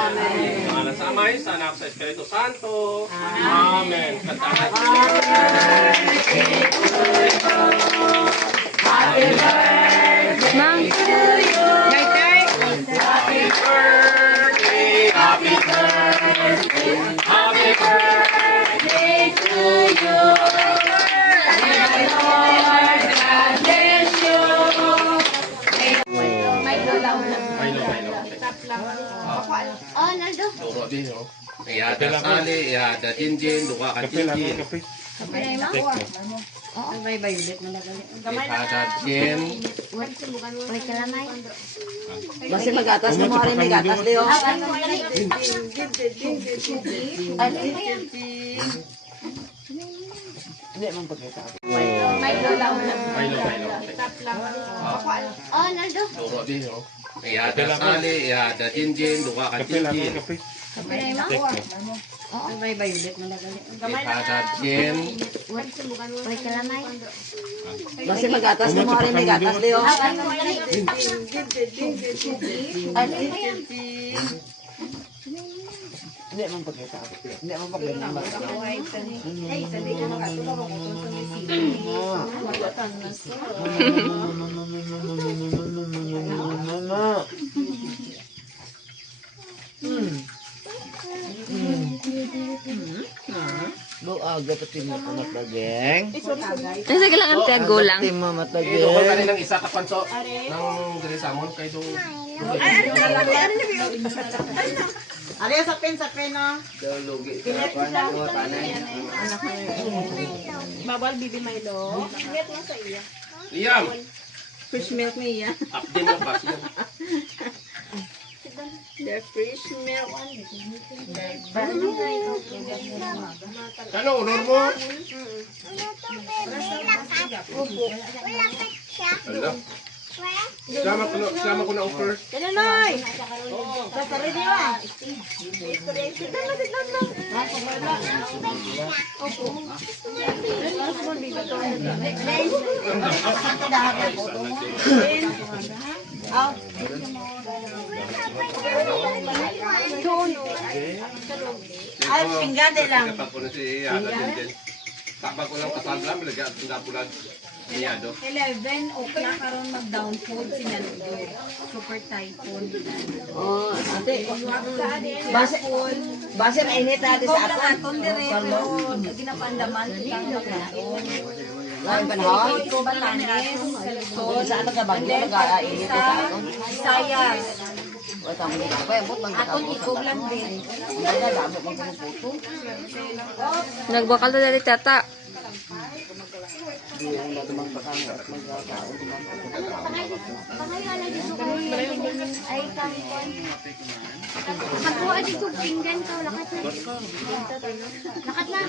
Amen. Pangalan sa Ama, sa Anak, sa Espiritu Santo. Amen. Kantahan natin. Happy birthday to you. Happy birthday, happy birthday, happy birthday to you. May the Lord God bless you. Oh, Naldo. Turo din, no? Iyada sali, iyada jinjin, duka ka jinjin. May violet na nagali. Iyada jin. May kalamay. Basta magatas mo rin, may gatas di oh. Hindi man pagkita. May lola mo na. Milo. Oh, Naldo. Turo din, no? Iyada sali, iyada jinjin, duka ka jinjin. May violet na nagali. Iyada jin. May kalamay. Basta magatas mo rin, may gatas di oh. Hindi man pagkita. Hindi man pagkita. Lo aga pati mo matageng. Nasa kailangan tayo gulang. Pati mo Ito ko matageng. kaninang isa kapanso ng Garisamon kay do. Ari sa pen no. Bawal bibi Milo. Milk lang sa iya. Liam, Fresh milk niya. update mo pa siya. The fresh milk. Ano, unor mo? Ala. Sama ko na offer. Kananoy. Basta ready ba? Ay, pinggan lang. Kapag ko na si Ana din. Kapag ko lang kasal lang, lagyan at napulag. Niyado. 11 o'clock karon mag-downfall si Nando. Super typhoon. Oh, ate. Base mainit natin sa aton. Aton dire pero ginapandaman lang maglaon. Lain panahon. Ito Batanes, Luzon, Sa aton ka bagyo nag-ainit sa aton. Visayas. O tamo ni pa abot man Aton ikaw lang din. damo man ko puto. Nagbakal na dali tata. Yung natumang bakang magkakaon Pangayala dito ko. Ay, kampon. Pagkuha dito pinggan ka. Lakat na. Lakat na.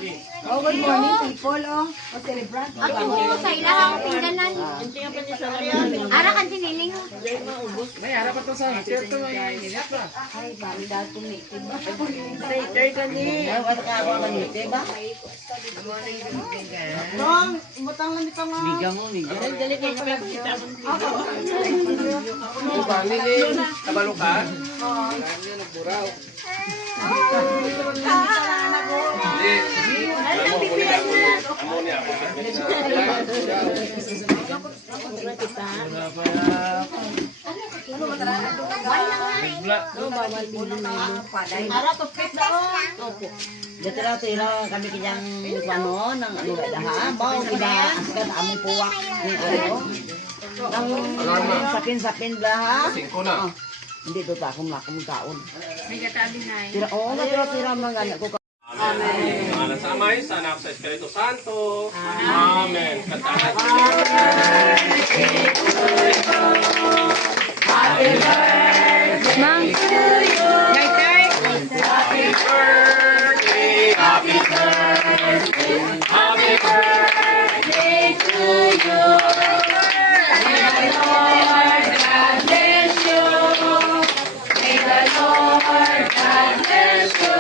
Oh, good morning people oh. O celebrant. Ako sa ilahang pingganan. Ara kan siniling. Ay, bali dahil pumitin. Later ka ni. Ano ka ako manite ba? Dong, umutang lang dito nga. Liga mo, liga. Dali kayo ka magkita. Ano ba, nili? Kabalo ka? Hindi. Amo niya. Ara to fit na oh. Tira kami kanyang ano ng ano daha. Bao kita askan among puwak ni ano. Nang sapin daha. 5 na. Hindi to ta akong kaon. May katabi na eh. Tira mga anak ko. Amen. Pangalan sa Ama, sa Anak, sa Espiritu Santo. Amen. Kantahan natin. Happy birthday Mang. to you. Happy birthday, happy birthday, happy birthday to you. May the Lord God bless you. May the Lord God bless you.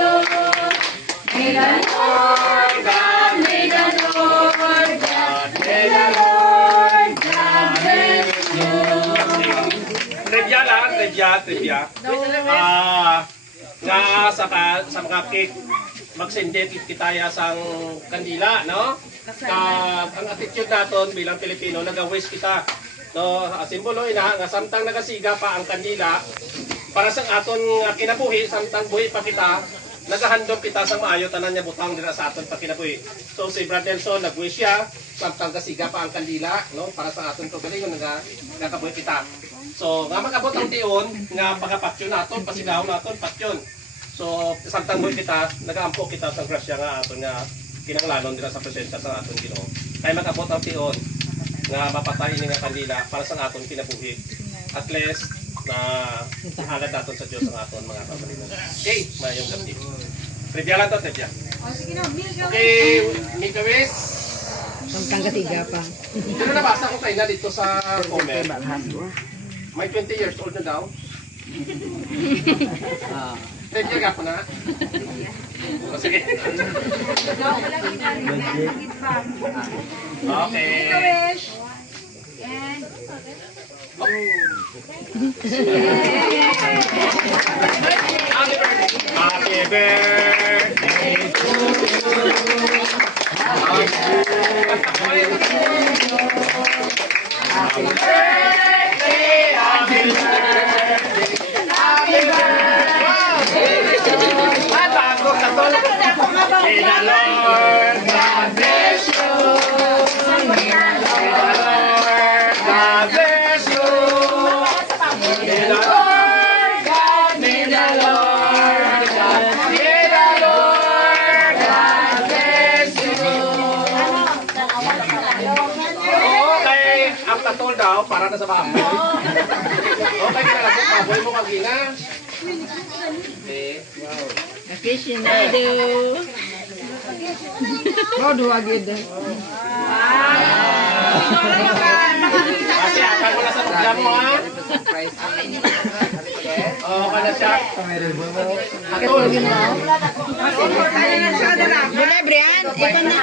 May the Lord God, may the Lord God, may the Lord God bless you. Trivia lang, trivia. sa mga cake magsindi kitaya sang kandila, no? Ang attitude naton bilang Pilipino, nag-waste kita. No, simbolo ina nga samtang nagasiga pa ang kandila para sa aton kinabuhi, samtang buhi pa kita, nagahandom kita sa maayo tanan niya butang dira sa aton pa kinabuhi. So si Brad Nelson nag-wish siya samtang kasiga pa ang kandila, no, para sa aton kaugalingon nagakabuhi kita. So nga magabot ang tion nga pagapatyon naton, pasigaw naton patyon. So samtang buhi kita, nagaampo kita sa grasya nga aton nga kinanglanon dira sa presensya sa aton Ginoo. Kay magabot ang tion nga mapatay ini nga kandila para sa aton kinabuhi. At least na halad naton sa Dios ang aton mga kapatid. Okay, mayong gabi. Trivia lang to, trivia. Okay, Mika Wes. Samtang kasiga pa. Pero nabasa ko kayo na dito sa comment. May 20 years old na daw. Trivia ka po na. O, sige. Okay. Happy birthday to you. Happy birthday, happy birthday, happy birthday. Ay, bago ka to. May the Lord God bless you. May the Lord God bless you. May the Lord God, may the Lord God, may the Lord God bless you. Okay, ang tatol daw para na sa baboy. Okay, kinalabot, baboy mo kagina. Okay, wow. Aficionado. Oh, dua gede. Kasi akal mo na sa program mo, ha? Oo, kana siya. Atol. Boleh, Brian? Ito na.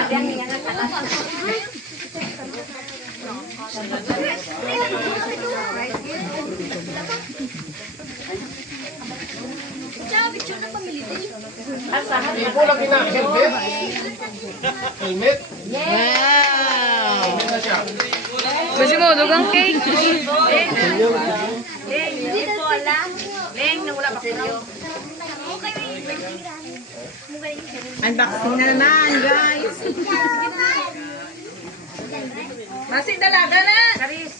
Ipo lang ina, helmet. Helmet. Wow. Helmet na siya. Gusto mo, dugang cake. Unboxing na naman, guys. Masih dalaga na. Helmet.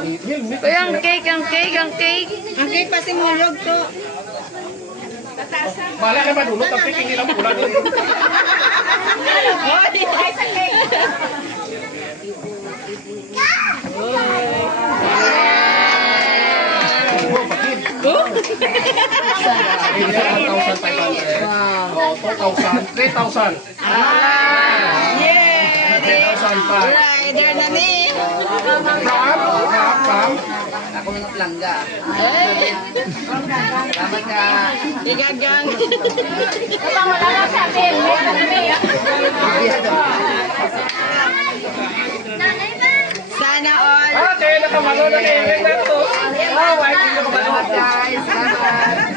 Uy, ang cake, ang cake, ang cake. Ang cake pa simulog to. Bala na madulot ang piking ilang pula din. Wow. 2,000, 3,000. Yeah! 3,000 pa. Rider na ni. From? Ako mga plangga. Salamat ka. Igagang. Sana all. Okay, nakamalo na ni Eric na to. Oh, why hindi ko Salamat guys. Salamat.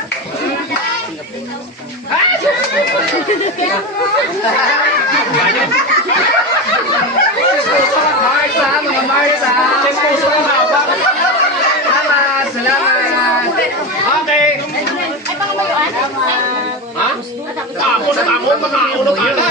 Salamat. Salamat. Okay. Ha? Tapos, makaulog ka na.